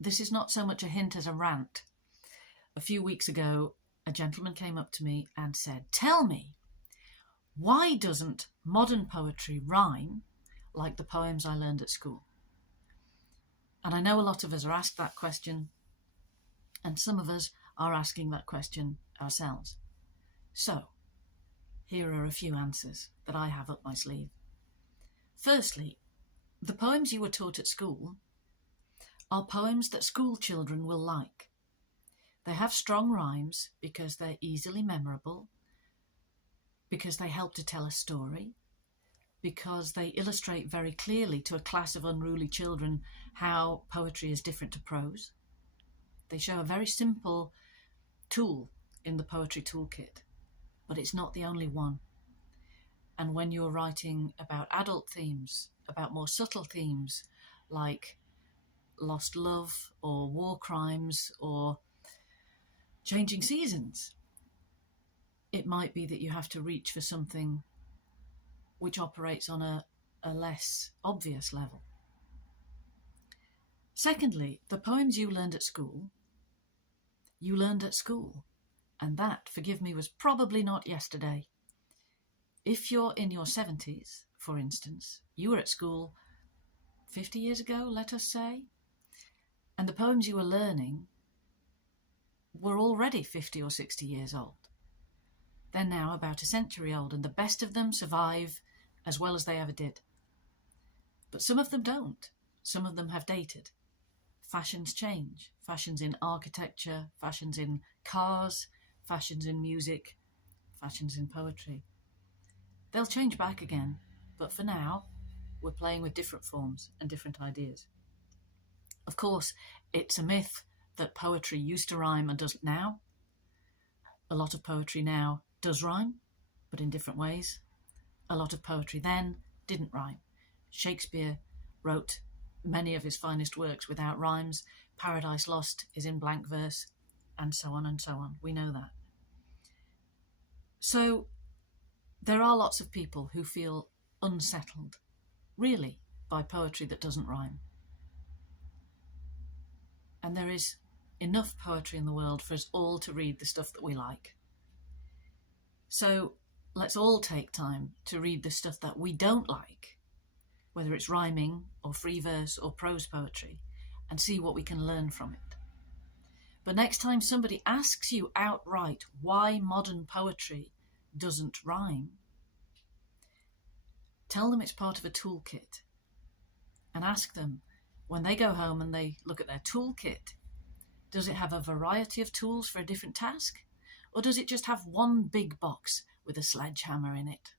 this is not so much a hint as a rant. A few weeks ago, a gentleman came up to me and said, "Tell me, why doesn't modern poetry rhyme like the poems I learned at school?" And I know a lot of us are asked that question, and some of us are asking that question ourselves. So, here are a few answers that I have up my sleeve. Firstly, the poems you were taught at school are poems that school children will like. They have strong rhymes because they're easily memorable, because they help to tell a story, because they illustrate very clearly to a class of unruly children how poetry is different to prose. They show a very simple tool in the poetry toolkit, but it's not the only one. And when you're writing about adult themes, about more subtle themes like lost love or war crimes or changing seasons, it might be that you have to reach for something which operates on a less obvious level. Secondly, the poems you learned at school, and that, forgive me, was probably not yesterday. If you're in your 70s, for instance, you were at school 50 years ago, let us say, and the poems you were learning were already 50 or 60 years old. They're now about a century old, and the best of them survive as well as they ever did. But some of them don't. Some of them have dated. Fashions change. Fashions in architecture, fashions in cars, fashions in music, fashions in poetry. They'll change back again, but for now, we're playing with different forms and different ideas. Of course, it's a myth that poetry used to rhyme and doesn't now. A lot of poetry now does rhyme, but in different ways. A lot of poetry then didn't rhyme. Shakespeare wrote many of his finest works without rhymes. Paradise Lost is in blank verse, and so on and so on. We know that. So there are lots of people who feel unsettled, really, by poetry that doesn't rhyme. And there is enough poetry in the world for us all to read the stuff that we like. So let's all take time to read the stuff that we don't like, whether it's rhyming or free verse or prose poetry, and see what we can learn from it. But next time somebody asks you outright why modern poetry doesn't rhyme, tell them it's part of a toolkit, and ask them, when they go home and they look at their toolkit, does it have a variety of tools for a different task? Or does it just have one big box with a sledgehammer in it?